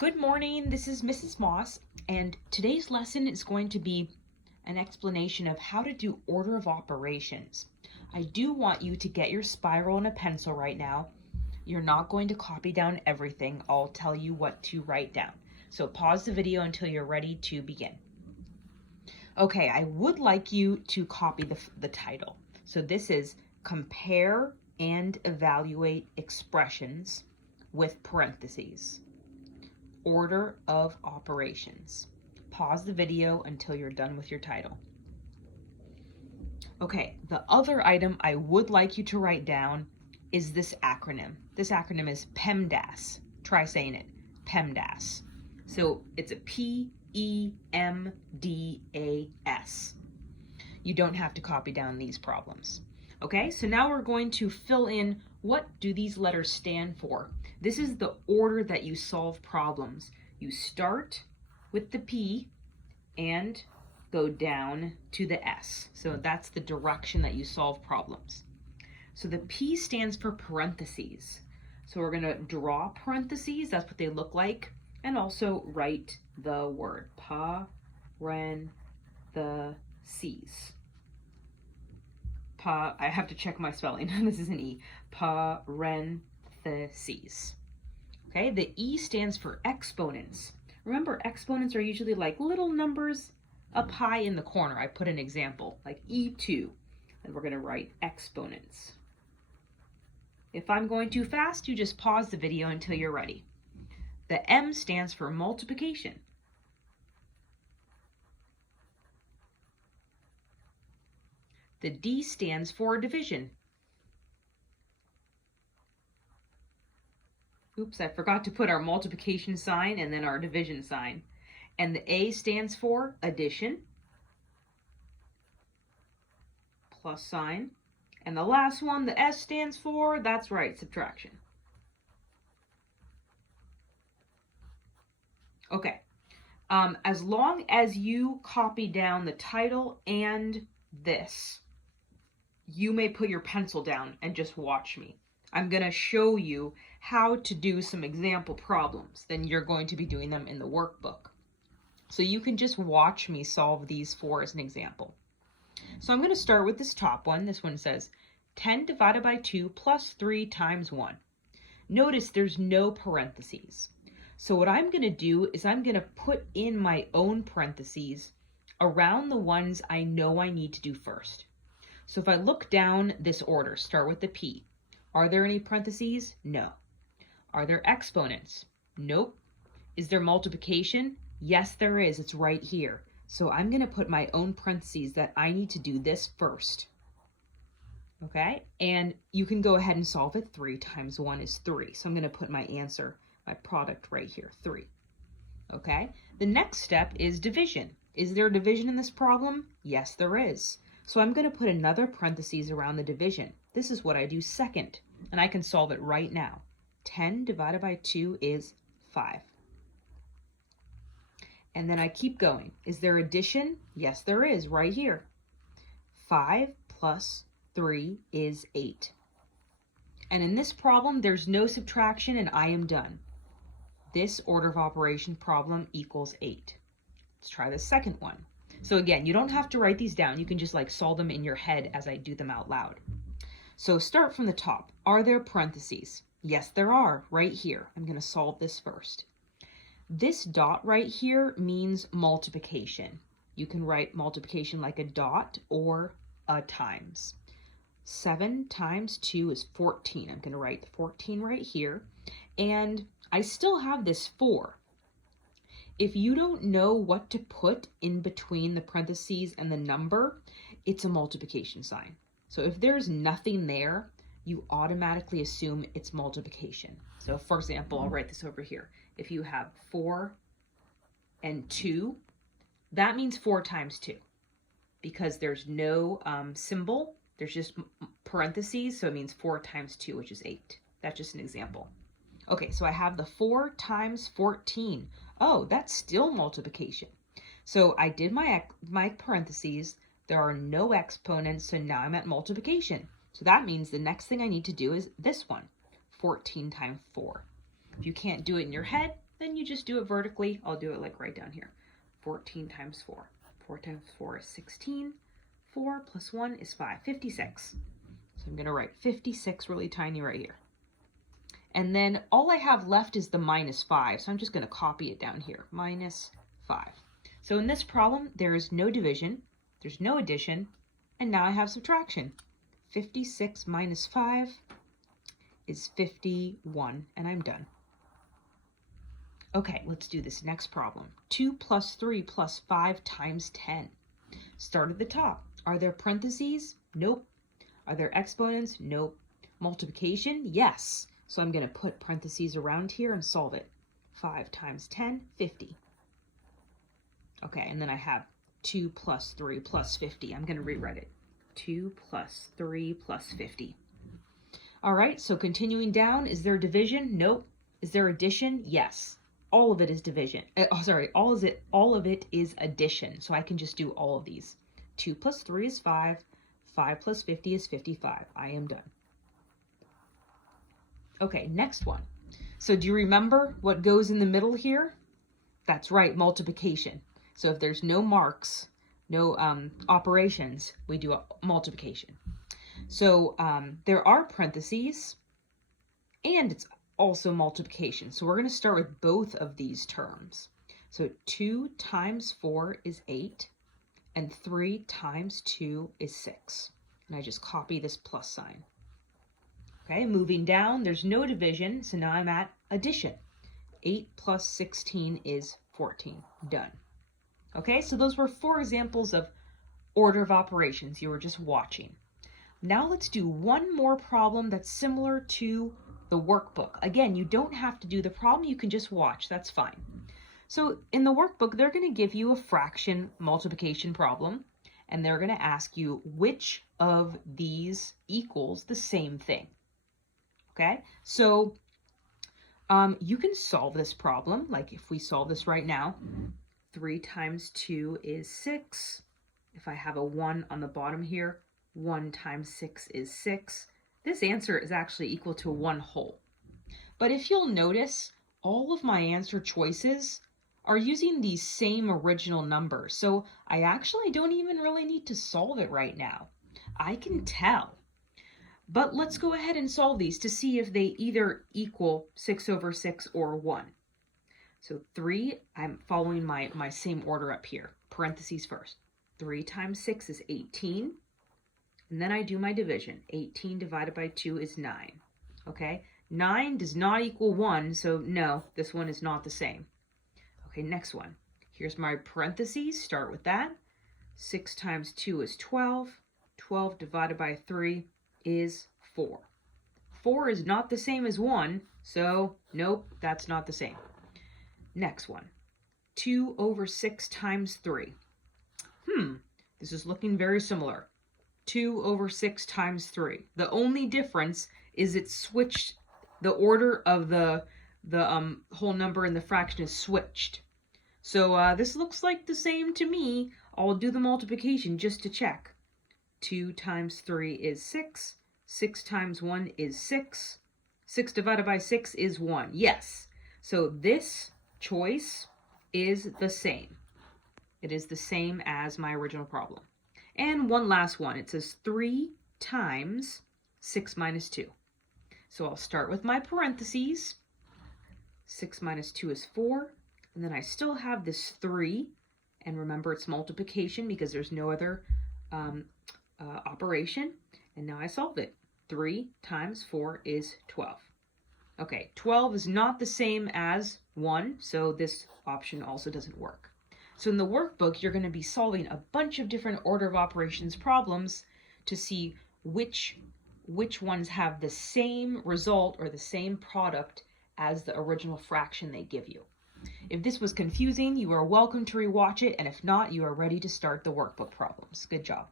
Good morning, this is Mrs. Moss, and today's lesson is going to be an explanation of how to do order of operations. I do want you to get your spiral and a pencil right now. You're not going to copy down everything. I'll tell you what to write down. So pause the video until you're ready to begin. Okay, I would like you to copy the title. So this is Compare and Evaluate Expressions with parentheses. Order of operations. Pause the video until you're done with your title. Okay, the other item I would like you to write down is this acronym. This acronym is Pemdas. Try saying it, Pemdas. So it's a P-E-M-D-A-S. You don't have to copy down these problems. Okay, so now we're going to fill in what do these letters stand for. This is the order that you solve problems. You start with the P and go down to the S. So that's the direction that you solve problems. So the P stands for parentheses. So we're going to draw parentheses, that's what they look like, and also write the word parentheses. I have to check my spelling. This is an E. Parentheses. Okay, the E stands for exponents. Remember, exponents are usually like little numbers up high in the corner. I put an example, like E2, and we're going to write exponents. If I'm going too fast, you just pause the video until you're ready. The M stands for multiplication. The D stands for division. Oops, I forgot to put our multiplication sign and then our division sign. And the A stands for addition, plus sign. And the last one, the S stands for, that's right, subtraction. Okay, as long as you copy down the title and this, you may put your pencil down and just watch me. I'm going to show you how to do some example problems. Then you're going to be doing them in the workbook. So you can just watch me solve these four as an example. So I'm going to start with this top one. This one says 10 divided by 2 plus 3 times 1. Notice there's no parentheses. So what I'm going to do is I'm going to put in my own parentheses around the ones I know I need to do first. So if I look down this order, start with the P. Are there any parentheses? No. Are there exponents? Nope. Is there multiplication? Yes, there is. It's right here. So I'm going to put my own parentheses that I need to do this first. Okay? And you can go ahead and solve it. 3 times 1 is 3. So I'm going to put my answer, my product right here, 3. Okay? The next step is division. Is there a division in this problem? Yes, there is. So I'm going to put another parentheses around the division. This is what I do second, and I can solve it right now. 10 divided by 2 is 5. And then I keep going. Is there addition? Yes, there is, right here. 5 plus 3 is 8. And in this problem, there's no subtraction, and I am done. This order of operation problem equals 8. Let's try the second one. So again, you don't have to write these down. You can just like solve them in your head as I do them out loud. So start from the top. Are there parentheses? Yes, there are, right here. I'm going to solve this first. This dot right here means multiplication. You can write multiplication like a dot or a times. 7 times 2 is 14. I'm going to write 14 right here. And I still have this 4. If you don't know what to put in between the parentheses and the number, it's a multiplication sign. So if there's nothing there, you automatically assume it's multiplication. So for example, I'll write this over here. If you have 4 and 2, that means 4 times 2 because there's no symbol. There's just parentheses, so it means 4 times 2, which is 8. That's just an example. Okay, so I have the 4 times 14. Oh, that's still multiplication. So I did my parentheses. There are no exponents, so now I'm at multiplication. So that means the next thing I need to do is this one, 14 times 4. If you can't do it in your head, then you just do it vertically. I'll do it like right down here. 14 times 4. 4 times 4 is 16. 4 plus 1 is 5. 56. So I'm going to write 56 really tiny right here. And then all I have left is the minus 5. So I'm just going to copy it down here. Minus 5. So in this problem, there is no division. There's no addition. And now I have subtraction. 56 minus 5 is 51. And I'm done. Okay, let's do this next problem. 2 plus 3 plus 5 times 10. Start at the top. Are there parentheses? Nope. Are there exponents? Nope. Multiplication? Yes. So I'm going to put parentheses around here and solve it. 5 times 10, 50. Okay, and then I have 2 plus 3 plus 50. I'm going to rewrite it. 2 plus 3 plus 50. All right, so continuing down, is there division? Nope. Is there addition? Yes. All of it is division. All of it is addition. So I can just do all of these. 2 plus 3 is 5. 5 plus 50 is 55. I am done. Okay, next one. So do you remember what goes in the middle here? That's right, multiplication. So if there's no marks, no operations, we do a multiplication. So there are parentheses, and it's also multiplication. So we're going to start with both of these terms. So 2 times 4 is 8, and 3 times 2 is 6. And I just copy this plus sign. Okay, moving down, there's no division, so now I'm at addition. 8 plus 16 is 14. Done. Okay, so those were 4 examples of order of operations you were just watching. Now let's do one more problem that's similar to the workbook. Again, you don't have to do the problem, you can just watch, that's fine. So in the workbook, they're going to give you a fraction multiplication problem, and they're going to ask you which of these equals the same thing. Okay, so you can solve this problem, like if we solve this right now, 3 times 2 is 6. If I have a 1 on the bottom here, 1 times 6 is 6. This answer is actually equal to 1 whole. But if you'll notice, all of my answer choices are using these same original numbers. So I actually don't even really need to solve it right now. I can tell. But let's go ahead and solve these to see if they either equal 6 over 6 or 1. So 3, I'm following my same order up here. Parentheses first. 3 times 6 is 18. And then I do my division. 18 divided by 2 is 9. Okay, 9 does not equal 1, so no, this one is not the same. Okay, next one. Here's my parentheses, start with that. 6 times 2 is 12. 12 divided by 3 is 4. 4 is not the same as 1, so nope, that's not the same. Next one. 2 over 6 times 3. This is looking very similar. 2 over 6 times 3. The only difference is it switched, the order of the whole number and the fraction is switched. So this looks like the same to me. I'll do the multiplication just to check. 2 times 3 is 6. 6 times 1 is 6. 6 divided by 6 is 1. Yes. So this choice is the same. It is the same as my original problem. And one last one. It says 3 times 6 minus 2. So I'll start with my parentheses. 6 minus 2 is 4. And then I still have this 3. And remember, it's multiplication because there's no other operation. And now I solve it. 3 times 4 is 12. Okay, 12 is not the same as 1, so this option also doesn't work. So in the workbook, you're going to be solving a bunch of different order of operations problems to see which ones have the same result or the same product as the original fraction they give you. If this was confusing, you are welcome to rewatch it, and if not, you are ready to start the workbook problems. Good job.